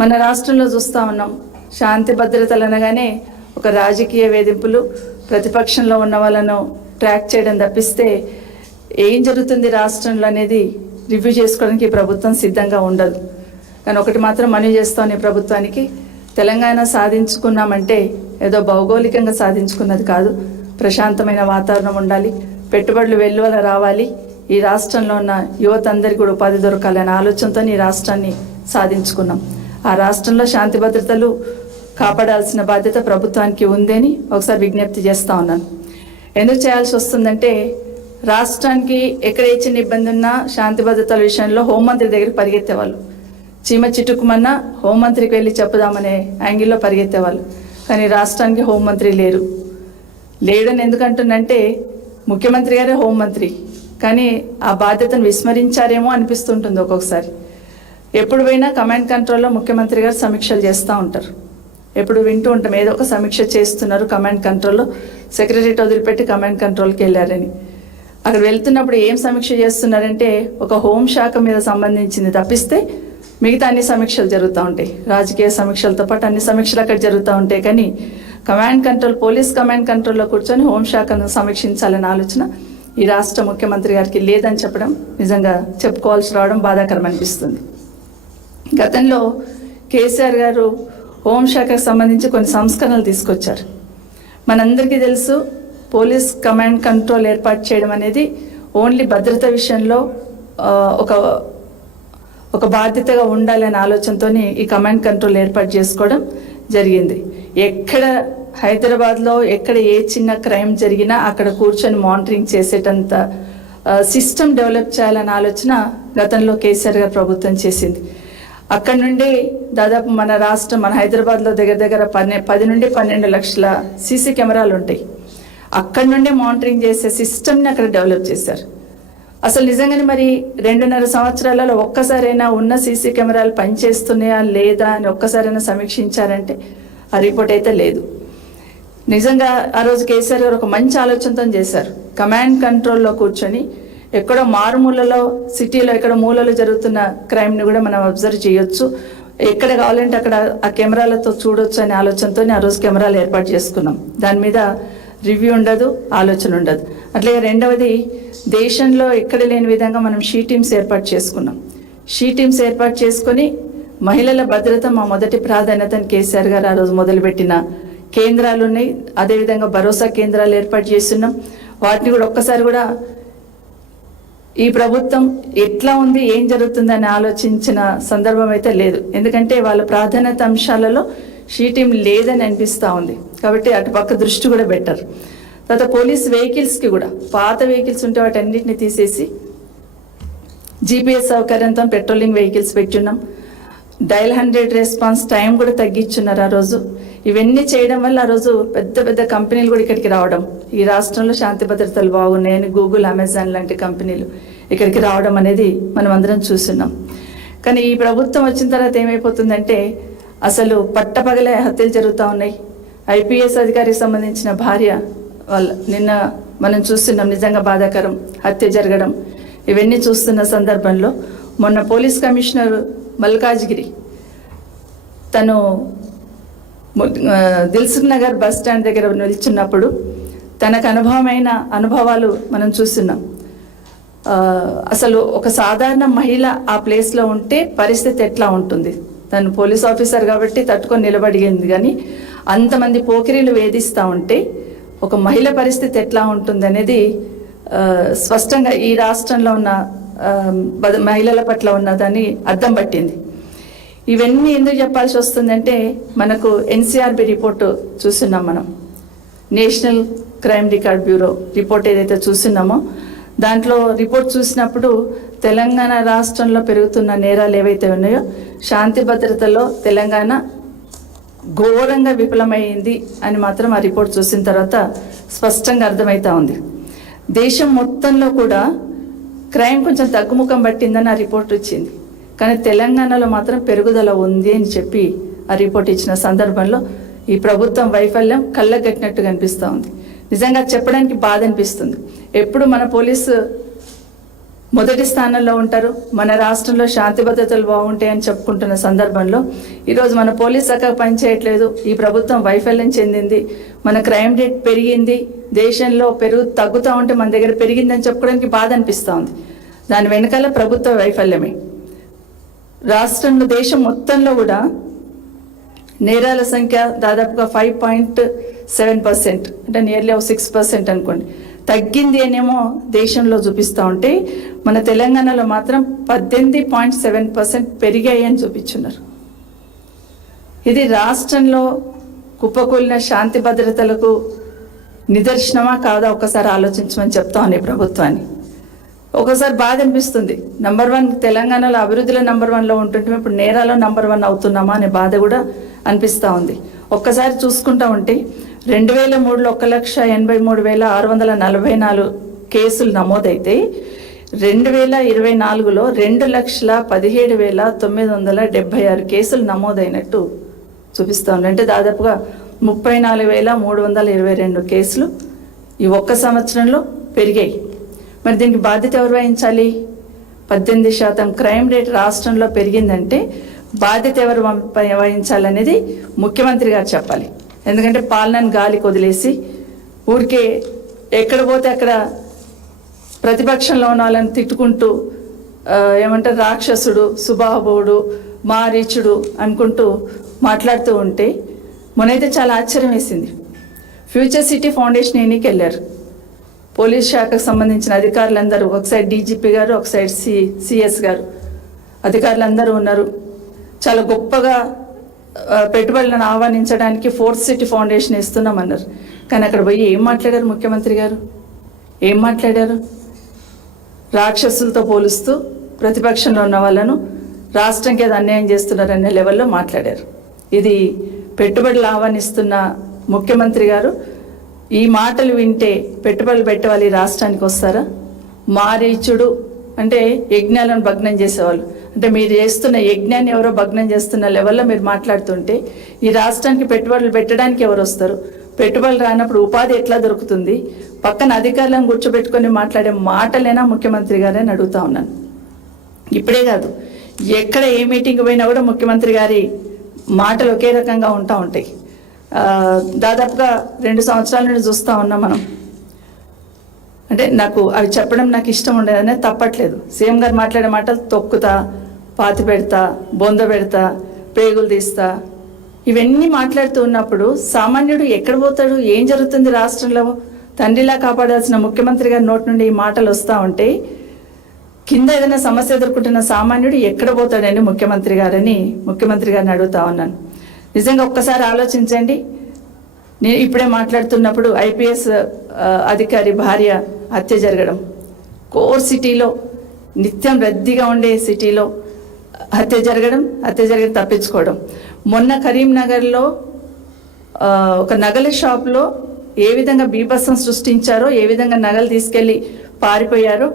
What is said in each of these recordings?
మన రాష్ట్రంలో చూస్తూ ఉన్నాం, శాంతి భద్రతలు అనగానే ఒక రాజకీయ వేధింపులు, ప్రతిపక్షంలో ఉన్న వాళ్ళను ట్రాక్ చేయడం తప్పిస్తే ఏం జరుగుతుంది రాష్ట్రంలో అనేది రివ్యూ చేసుకోవడానికి ప్రభుత్వం సిద్ధంగా ఉండదు. కానీ ఒకటి మాత్రం మనవి చేస్తాను ఈ ప్రభుత్వానికి, తెలంగాణ సాధించుకున్నామంటే ఏదో భౌగోళికంగా సాధించుకున్నది కాదు, ప్రశాంతమైన వాతావరణం ఉండాలి, పెట్టుబడులు వెల్లువల రావాలి, ఈ రాష్ట్రంలో ఉన్న యువత అందరికీ కూడా ఉపాధి దొరకాలనే ఆలోచనతో ఈ రాష్ట్రాన్ని సాధించుకున్నాం. ఆ రాష్ట్రంలో శాంతి భద్రతలు కాపాడాల్సిన బాధ్యత ప్రభుత్వానికి ఉందని ఒకసారి విజ్ఞప్తి చేస్తూ ఉన్నాను. ఎందుకు చేయాల్సి వస్తుందంటే, రాష్ట్రానికి ఎక్కడ ఏ చిన్న ఇబ్బంది ఉన్నా శాంతి భద్రతల విషయంలో హోంమంత్రి దగ్గరికి పరిగెత్తేవాళ్ళు. చీమ చిటుకుమన్నా హోంమంత్రికి వెళ్ళి చెప్పుదామనే యాంగిల్లో పరిగెత్తేవాళ్ళు. కానీ రాష్ట్రానికి హోంమంత్రి లేడని ఎందుకంటున్నంటే, ముఖ్యమంత్రి గారే హోంమంత్రి, కానీ ఆ బాధ్యతను విస్మరించారేమో అనిపిస్తుంటుంది ఒక్కొక్కసారి. ఎప్పుడు పోయినా కమాండ్ కంట్రోల్లో ముఖ్యమంత్రి గారు సమీక్షలు చేస్తూ ఉంటారు. ఎప్పుడు వింటూ ఉంటాం ఏదో ఒక సమీక్ష చేస్తున్నారు కమాండ్ కంట్రోల్లో, సెక్రటరేట్ వదిలిపెట్టి కమాండ్ కంట్రోల్కి వెళ్ళారని. అక్కడ వెళ్తున్నప్పుడు ఏం సమీక్ష చేస్తున్నారంటే, ఒక హోంశాఖ మీద సంబంధించింది తప్పిస్తే మిగతా అన్ని సమీక్షలు జరుగుతూ ఉంటాయి. రాజకీయ సమీక్షలతో పాటు అన్ని సమీక్షలు అక్కడ జరుగుతూ ఉంటాయి. కానీ కమాండ్ కంట్రోల్, పోలీస్ కమాండ్ కంట్రోల్లో కూర్చొని హోంశాఖను సమీక్షించాలనే ఆలోచన ఈ రాష్ట్ర ముఖ్యమంత్రి గారికి లేదని చెప్పడం నిజంగా చెప్పుకోవాల్సి రావడం బాధాకరం అనిపిస్తుంది. గతంలో కేసీఆర్ గారు హోంశాఖకు సంబంధించి కొన్ని సంస్కరణలు తీసుకొచ్చారు. మనందరికీ తెలుసు, పోలీస్ కమాండ్ కంట్రోల్ ఏర్పాటు చేయడం అనేది ఓన్లీ భద్రత విషయంలో ఒక బాధ్యతగా ఉండాలనే ఆలోచనతో ఈ కమాండ్ కంట్రోల్ ఏర్పాటు చేసుకోవడం జరిగింది. ఎక్కడ హైదరాబాద్లో ఎక్కడ ఏ చిన్న క్రైమ్ జరిగినా అక్కడ కూర్చొని మానిటరింగ్ చేసేటంత సిస్టమ్ డెవలప్ చేయాలనే ఆలోచన గతంలో కేసీఆర్ గారు ప్రభుత్వం చేసింది. అక్కడ నుండి దాదాపు మన హైదరాబాద్లో దగ్గర 10 నుండి 12 లక్షల సీసీ కెమెరాలు ఉంటాయి. అక్కడ నుండి మానిటరింగ్ చేసే సిస్టమ్ని అక్కడ డెవలప్ చేశారు. అసలు నిజంగానే మరి 2.5 సంవత్సరాలలో ఒక్కసారైనా ఉన్న సీసీ కెమెరాలు పనిచేస్తున్నాయా లేదా అని ఒక్కసారైనా సమీక్షించారంటే ఆ రిపోర్ట్ అయితే లేదు. నిజంగా ఆ రోజు కేసీఆర్ గారు ఒక మంచి ఆలోచనతో చేశారు. కమాండ్ కంట్రోల్లో కూర్చొని ఎక్కడో మారుమూలలో, సిటీలో ఎక్కడ మూలలో జరుగుతున్న క్రైమ్ని కూడా మనం అబ్జర్వ్ చేయొచ్చు, ఎక్కడ కావాలంటే అక్కడ ఆ కెమెరాలతో చూడొచ్చు అనే ఆలోచనతో ఆ రోజు కెమెరాలు ఏర్పాటు చేసుకున్నాం. దాని మీద రివ్యూ ఉండదు, ఆలోచన ఉండదు. అట్లాగే రెండవది, దేశంలో ఎక్కడ లేని విధంగా మనం షీ టీమ్స్ ఏర్పాటు చేసుకున్నాం. షీ టీమ్స్ ఏర్పాటు చేసుకొని మహిళల భద్రత మా మొదటి ప్రాధాన్యతని కేసీఆర్ గారు ఆ రోజు మొదలుపెట్టిన కేంద్రాలు ఉన్నాయి. అదేవిధంగా భరోసా కేంద్రాలు ఏర్పాటు చేస్తున్నాం. వాటిని కూడా ఒక్కసారి కూడా ఈ ప్రభుత్వం ఎట్లా ఉంది, ఏం జరుగుతుందని ఆలోచించిన సందర్భం అయితే లేదు. ఎందుకంటే వాళ్ళ ప్రాధాన్యత అంశాలలో షీ టీమ్ లేదని అనిపిస్తూ ఉంది. కాబట్టి అటుపక్క దృష్టి కూడా బెటర్. తర్వాత పోలీస్ వెహికల్స్కి కూడా పాత వెహికల్స్ ఉంటే వాటి అన్నింటినీ తీసేసి జీపీఎస్ సౌకర్యంతో పెట్రోలింగ్ వెహికల్స్ పెట్టున్నాం. డయల్ 100 రెస్పాన్స్ టైం కూడా తగ్గించున్నారు ఆ రోజు. ఇవన్నీ చేయడం వల్ల ఆ రోజు పెద్ద పెద్ద కంపెనీలు కూడా ఇక్కడికి రావడం, ఈ రాష్ట్రంలో శాంతి భద్రతలు బాగున్నాయని గూగుల్, అమెజాన్ లాంటి కంపెనీలు ఇక్కడికి రావడం అనేది మనం అందరం చూస్తున్నాం. కానీ ఈ ప్రభుత్వం వచ్చిన తర్వాత ఏమైపోతుందంటే, అసలు పట్టపగలే హత్యలు జరుగుతూ ఉన్నాయి. ఐపీఎస్ అధికారికి సంబంధించిన భార్య నిన్న మనం చూస్తున్నాం, నిజంగా బాధాకరం, హత్య జరగడం. ఇవన్నీ చూస్తున్న సందర్భంలో మొన్న పోలీస్ కమిషనర్ మల్కాజ్గిరి తను దిల్సుఖ్ నగర్ బస్ స్టాండ్ దగ్గర నిల్చున్నప్పుడు తనకు అనుభవాలు మనం చూస్తున్నాం. అసలు ఒక సాధారణ మహిళ ఆ ప్లేస్లో ఉంటే పరిస్థితి ఎట్లా ఉంటుంది? తను పోలీస్ ఆఫీసర్ కాబట్టి తట్టుకొని నిలబడింది. కానీ అంతమంది పోకిరీలు వేధిస్తూ ఉంటే ఒక మహిళ పరిస్థితి ఎట్లా ఉంటుంది అనేది స్పష్టంగా ఈ రాష్ట్రంలో ఉన్న మహిళల పట్ల ఉన్నదాన్ని అద్దం పట్టింది. ఇవన్నీ ఎందుకు చెప్పాల్సి వస్తుందంటే, మనకు ఎన్సీఆర్బీ రిపోర్టు చూస్తున్నాం. మనం national crime record bureau report ఏదైతే చూస్తున్నామో దాంట్లో రిపోర్ట్ చూసినప్పుడు తెలంగాణ రాష్ట్రంలో పెరుగుతున్న నేరాలు ఏవైతే ఉన్నాయో శాంతి భద్రతలో తెలంగాణ ఘోరంగా విఫలమైంది అని మాత్రం ఆ రిపోర్ట్ చూసిన తర్వాత స్పష్టంగా అర్థమవుతా ఉంది. దేశం మొత్తంలో కూడా క్రైమ్ కొంచెం తగ్గుముఖం పట్టిందని ఆ రిపోర్ట్ వచ్చింది. కానీ తెలంగాణలో మాత్రం పెరుగుదల ఉంది అని చెప్పి ఆ రిపోర్ట్ ఇచ్చిన సందర్భంలో ఈ ప్రభుత్వం వైఫల్యం కళ్ళగట్టినట్టుగా అనిపిస్తూ ఉంది. నిజంగా చెప్పడానికి బాధ అనిపిస్తుంది. ఎప్పుడు మన పోలీసు మొదటి స్థానంలో ఉంటారు. మన రాష్ట్రంలో శాంతి భద్రతలు బాగుంటాయని చెప్పుకుంటున్న సందర్భంలో ఈరోజు మన పోలీస్ శాఖ పనిచేయట్లేదు, ఈ ప్రభుత్వం వైఫల్యం చెందింది, మన క్రైమ్ రేట్ పెరిగింది, దేశంలో తగ్గుతూ ఉంటే మన దగ్గర పెరిగిందని చెప్పుకోవడానికి బాధ అనిపిస్తూ ఉంది. దాని వెనకాల ప్రభుత్వ వైఫల్యమే. రాష్ట్రంలో దేశం మొత్తంలో కూడా నేరాల సంఖ్య దాదాపుగా 5.7%, అంటే నియర్లీ 6% అనుకోండి తగ్గింది అనేమో దేశంలో చూపిస్తూ ఉంటే మన తెలంగాణలో మాత్రం 18.7% పెరిగాయి అని చూపించున్నారు. ఇది రాష్ట్రంలో కుప్పకూలిన శాంతి భద్రతలకు నిదర్శనమా కాదా ఒకసారి ఆలోచించమని చెప్తా ఉన్నాయి ప్రభుత్వాన్ని. ఒకసారి బాధ అనిపిస్తుంది, నెంబర్ 1 తెలంగాణలో అభివృద్ధిలో నెంబర్ 1లో ఉంటుంటే ఇప్పుడు నేరాలో నెంబర్ 1 అవుతున్నామా అనే బాధ కూడా అనిపిస్తూ ఉంది. ఒక్కసారి చూసుకుంటా ఉంటే 2003లో 1,83,644 కేసులు నమోదైతే 2024లో 2,17,976 కేసులు నమోదైనట్టు చూపిస్తూ ఉంది. అంటే దాదాపుగా 34,322 కేసులు ఈ ఒక్క సంవత్సరంలో పెరిగాయి. మరి దీనికి బాధ్యత ఎవరు వహించాలి? 18% క్రైమ్ రేట్ రాష్ట్రంలో పెరిగిందంటే బాధ్యత ఎవరు వహించాలనేది ముఖ్యమంత్రి గారు చెప్పాలి. ఎందుకంటే పాలనను గాలికి వదిలేసి ఊరికే ఎక్కడ పోతే అక్కడ ప్రతిపక్షంలో ఉన్న వాళ్ళని తిట్టుకుంటూ ఏమంటారు రాక్షసుడు, సుబాహుడు, మారీచుడు అనుకుంటూ మాట్లాడుతూ ఉంటే మొన్నైతే చాలా ఆశ్చర్యం వేసింది. ఫ్యూచర్ సిటీ ఫౌండేషన్ ఎన్నిక వెళ్ళారు పోలీస్ శాఖకు సంబంధించిన అధికారులందరూ, ఒక సైడ్ డీజీపీ గారు, ఒక సైడ్ సిఎస్ గారు, అధికారులందరూ ఉన్నారు. చాలా గొప్పగా పెట్టుబడులను ఆహ్వానించడానికి ఫోర్త్ సిటీ ఫౌండేషన్ ఇస్తున్నామన్నారు. కానీ అక్కడ పోయి ఏం మాట్లాడారు ముఖ్యమంత్రి గారు? ఏం మాట్లాడారు? రాక్షసులతో పోలుస్తూ ప్రతిపక్షంలో ఉన్న వాళ్ళను రాష్ట్రంకి ఏదో అన్యాయం చేస్తున్నారనే లెవెల్లో మాట్లాడారు. ఇది పెట్టుబడులు ఆహ్వానిస్తున్న ముఖ్యమంత్రి గారు ఈ మాటలు వింటే పెట్టుబడులు పెట్టే వాళ్ళు ఈ రాష్ట్రానికి వస్తారా? మారీచుడు అంటే యజ్ఞాలను భగ్నం చేసేవాళ్ళు, అంటే మీరు చేస్తున్న యజ్ఞాన్ని ఎవరో భగ్నం చేస్తున్న లెవెల్లో మీరు మాట్లాడుతుంటే ఈ రాష్ట్రానికి పెట్టుబడులు పెట్టడానికి ఎవరు వస్తారు? పెట్టుబడులు రానప్పుడు ఉపాధి ఎట్లా దొరుకుతుంది? పక్కన అధికారులను కూర్చోబెట్టుకొని మాట్లాడే మాటలేనా ముఖ్యమంత్రి గారని అడుగుతా ఉన్నాను. ఇప్పుడే కాదు, ఎక్కడ ఏ మీటింగ్ పోయినా కూడా ముఖ్యమంత్రి గారి మాటలు ఒకే రకంగా ఉంటాయి. దాదాపుగా 2 సంవత్సరాల నుండి చూస్తూ ఉన్నాం మనం. అంటే నాకు అవి చెప్పడం నాకు ఇష్టం ఉండేదనే తప్పట్లేదు. సీఎం గారు మాట్లాడే మాటలు తొక్కుతా, పాతి పెడతా, బొంద పెడతా, పేగులు తీస్తా, ఇవన్నీ మాట్లాడుతూ ఉన్నప్పుడు సామాన్యుడు ఎక్కడ పోతాడు? ఏం జరుగుతుంది రాష్ట్రంలో? తండ్రిలా కాపాడాల్సిన ముఖ్యమంత్రి గారి నోటి నుండి ఈ మాటలు వస్తూ ఉంటే కింద ఏదైనా సమస్య ఎదుర్కొంటున్న సామాన్యుడు ఎక్కడ పోతాడని ముఖ్యమంత్రి గారిని అడుగుతా ఉన్నాను. నిజంగా ఒక్కసారి ఆలోచించండి. నేను ఇప్పుడే మాట్లాడుతున్నప్పుడు ఐపీఎస్ అధికారి భార్య హత్య జరగడం, కోర్ సిటీలో నిత్యం రద్దీగా ఉండే సిటీలో హత్య జరిగి తప్పించుకోవడం. మొన్న కరీంనగర్లో ఒక నగల షాప్లో ఏ విధంగా బీభత్సం సృష్టించారో, ఏ విధంగా నగలు తీసుకెళ్లి పారిపోయారో,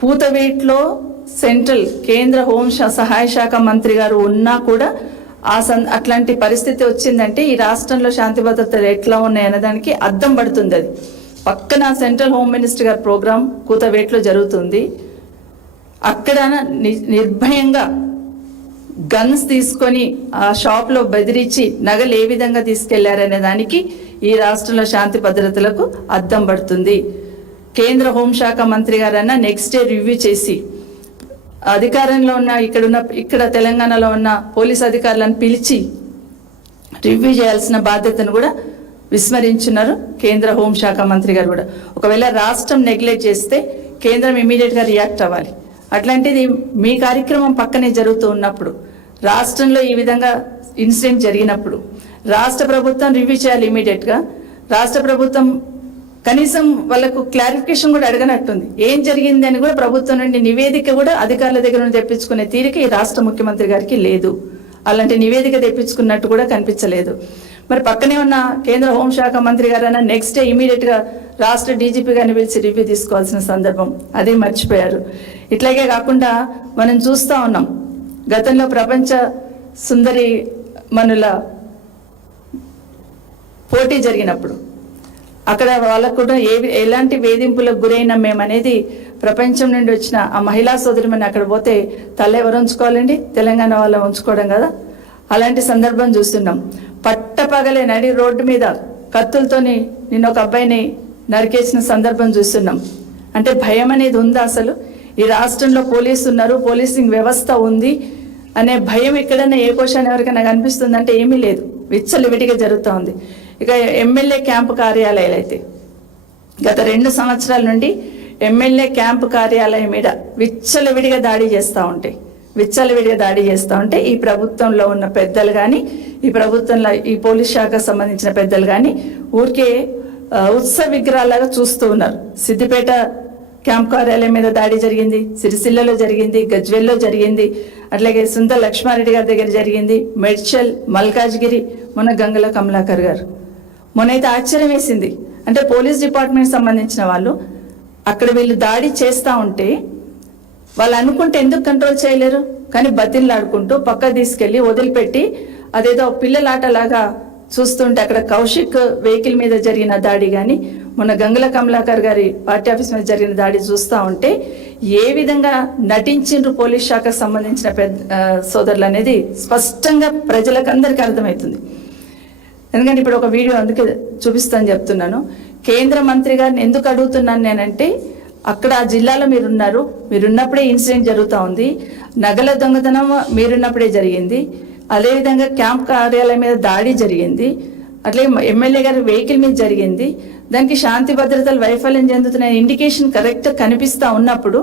కూతవేట్లో సెంట్రల్ కేంద్ర సహాయ శాఖ మంత్రి గారు ఉన్నా కూడా అట్లాంటి పరిస్థితి వచ్చిందంటే ఈ రాష్ట్రంలో శాంతి భద్రతలు ఎట్లా ఉన్నాయన్నదానికి అద్దం పడుతుంది. అది పక్కన సెంట్రల్ హోమ్ మినిస్టర్ గారి ప్రోగ్రాం కూతవేట్లో జరుగుతుంది. అక్కడ నిర్భయంగా గన్స్ తీసుకొని ఆ షాప్లో బెదిరించి నగలు ఏ విధంగా తీసుకెళ్లారనే దానికి ఈ రాష్ట్రంలో శాంతి భద్రతలకు అద్దం పడుతుంది. కేంద్ర హోంశాఖ మంత్రి గారన్నా నెక్స్ట్ డే రివ్యూ చేసి అధికారంలో ఉన్న ఇక్కడ తెలంగాణలో ఉన్న పోలీస్ అధికారులను పిలిచి రివ్యూ చేయాల్సిన బాధ్యతను కూడా విస్మరించున్నారు కేంద్ర హోంశాఖ మంత్రి గారు కూడా. ఒకవేళ రాష్ట్రం నెగ్లెక్ట్ చేస్తే కేంద్రం ఇమీడియట్గా రియాక్ట్ అవ్వాలి. అట్లాంటిది మీ కార్యక్రమం పక్కనే జరుగుతూ ఉన్నప్పుడు, రాష్ట్రంలో ఈ విధంగా ఇన్సిడెంట్ జరిగినప్పుడు రాష్ట్ర ప్రభుత్వం రివ్యూ చేయాలి ఇమీడియట్గా. రాష్ట్ర ప్రభుత్వం కనీసం వాళ్ళకు క్లారిఫికేషన్ కూడా అడగనట్టుంది. ఏం జరిగింది అని కూడా ప్రభుత్వం నుండి నివేదిక కూడా అధికారుల దగ్గర నుండి తెప్పించుకునే తీరిక ఈ రాష్ట్ర ముఖ్యమంత్రి గారికి లేదు. అలాంటి నివేదిక తెప్పించుకున్నట్టు కూడా కనిపించలేదు. మరి పక్కనే ఉన్న కేంద్ర హోంశాఖ మంత్రి గారైనా నెక్స్ట్ డే ఇమీడియట్గా రాష్ట్ర డీజీపీ గారిని పిలిచి రివ్యూ తీసుకోవాల్సిన సందర్భం, అదే మర్చిపోయారు. ఇట్లాగే కాకుండా మనం చూస్తూ ఉన్నాం, గతంలో ప్రపంచ సుందరి మనుల పోటీ జరిగినప్పుడు అక్కడ వాళ్ళకు కూడా ఎలాంటి వేధింపులకు గురైన మేమనేది ప్రపంచం నుండి వచ్చిన ఆ మహిళా సోదరిమని అక్కడ పోతే తల ఎవరు ఉంచుకోవాలండి? తెలంగాణ వాళ్ళ ఉంచుకోవడం కదా. అలాంటి సందర్భం చూస్తున్నాం. పట్టపగలే నడి రోడ్డు మీద కత్తులతోని నిన్న ఒక అబ్బాయిని నరికేసిన సందర్భం చూస్తున్నాం. అంటే భయం అనేది ఉందా అసలు? ఈ రాష్ట్రంలో పోలీసు ఉన్నారు, పోలీసింగ్ వ్యవస్థ ఉంది అనే భయం ఎక్కడైనా ఏ కోశాన్ని ఎవరికైనా కనిపిస్తుంది అంటే ఏమీ లేదు. విచ్చలవిడిగా జరుగుతూ ఉంది. ఇక ఎమ్మెల్యే క్యాంపు కార్యాలయాలు అయితే గత 2 సంవత్సరాల నుండి ఎమ్మెల్యే క్యాంపు కార్యాలయం మీద విచ్చలవిడిగా దాడి చేస్తూ ఉంటే ఈ ప్రభుత్వంలో ఉన్న పెద్దలు కానీ, ఈ ప్రభుత్వంలో ఈ పోలీస్ శాఖకు సంబంధించిన పెద్దలు కానీ ఊరికే ఉత్సవ విగ్రహాలాగా చూస్తూ ఉన్నారు. సిద్దిపేట క్యాంప్ కార్యాలయం మీద దాడి జరిగింది, సిరిసిల్లలో జరిగింది, గజ్వెల్లో జరిగింది, అట్లాగే సుంద లక్ష్మారెడ్డి గారి దగ్గర జరిగింది, మెడ్చల్, మల్కాజ్గిరి, మొన్న గంగుల కమలాకర్ గారు. మొన్నైతే ఆశ్చర్యం వేసింది. అంటే పోలీస్ డిపార్ట్మెంట్ సంబంధించిన వాళ్ళు అక్కడ వీళ్ళు దాడి చేస్తూ ఉంటే వాళ్ళు అనుకుంటే ఎందుకు కంట్రోల్ చేయలేరు? కానీ బతిన్లాడుకుంటూ పక్క తీసుకెళ్లి వదిలిపెట్టి అదేదో పిల్లలాటలాగా చూస్తుంటే అక్కడ కౌశిక్ వెహికల్ మీద జరిగిన దాడి కానీ, మొన్న గంగుల కమలాకర్ గారి పార్టీ ఆఫీస్ మీద జరిగిన దాడి చూస్తూ ఉంటే ఏ విధంగా నటించిండ్రు పోలీస్ శాఖకు సంబంధించిన సోదరులు అనేది స్పష్టంగా ప్రజలకు అందరికీ అర్థమవుతుంది. ఎందుకంటే ఇప్పుడు ఒక వీడియో అందుకే చూపిస్తాను చెప్తున్నాను. కేంద్ర మంత్రి గారిని ఎందుకు అడుగుతున్నాను నేనంటే, అక్కడ ఆ జిల్లాలో మీరున్నప్పుడే ఇన్సిడెంట్ జరుగుతూ ఉంది. నగల దొంగతనం మీరున్నప్పుడే జరిగింది. అదేవిధంగా క్యాంప్ కార్యాలయం మీద దాడి జరిగింది. అట్లాగే ఎమ్మెల్యే గారి వెహికల్ మీద జరిగింది. దానికి శాంతి భద్రతలు వైఫల్యం చెందుతున్న ఇండికేషన్ కరెక్ట్ కనిపిస్తూ ఉన్నప్పుడు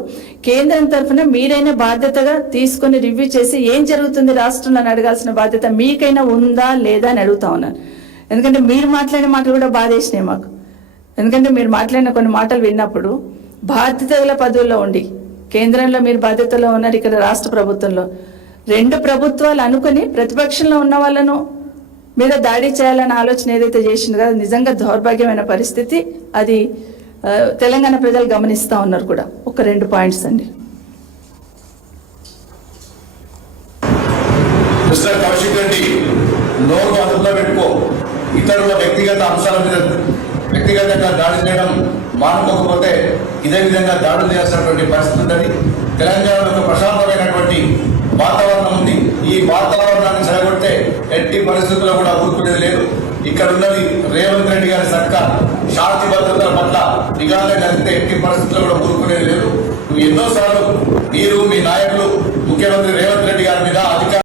కేంద్రం తరఫున మీరైనా బాధ్యతగా తీసుకుని రివ్యూ చేసి ఏం జరుగుతుంది రాష్ట్రంలో అని అడగాల్సిన బాధ్యత మీకైనా ఉందా లేదా అని అడుగుతా ఉన్నాను. ఎందుకంటే మీరు మాట్లాడిన మాటలు కూడా బాధేసినాయి మాకు. ఎందుకంటే మీరు మాట్లాడిన కొన్ని మాటలు విన్నప్పుడు బాధ్యతల పదవుల్లో ఉండి కేంద్రంలో మీరు బాధ్యతలో ఉన్నారు, ఇక్కడ రాష్ట్ర ప్రభుత్వంలో 2 ప్రభుత్వాలు అనుకుని ప్రతిపక్షంలో ఉన్న వాళ్ళను మీద దాడి చేయాలన్న ఆలోచన ఏదైతే చేసిందో కదా, నిజంగా దౌర్భాగ్యమైన పరిస్థితి. అది తెలంగాణ ప్రజలు గమనిస్తూ ఉన్నారు కూడా. ఒక 2 పాయింట్స్ అండి. మిస్టర్ కౌశిక్ రెడ్డి, నోరు అదుపులో పెట్టుకో. ఇతరుల వ్యక్తిగత అంశాల మీద వ్యక్తిగతంగా దాడి చేయడం మానుకోకపోతే ఇదే విధంగా దాడులు చేయాల్సినటువంటి పరిస్థితి ఉంటుంది. తెలంగాణలో ఒక ప్రశాంతమైనటువంటి వాతావరణం ఉంది. ఈ వాతావరణాన్ని చెడగొడితే ఎట్టి పరిస్థితుల్లో కూడా ఊరుకునేది లేదు. ఇక్కడ ఉన్నది రేవంత్ రెడ్డి గారి సర్కార్. శాంతి భద్రతల పట్ల నిఘాగా జరిగితే ఎట్టి పరిస్థితుల్లో కూడా ఊరుకునేది లేదు. ఎన్నోసార్లు మీరు, మీ నాయకులు, ముఖ్యమంత్రి రేవంత్ రెడ్డి గారి మీద అధికారులు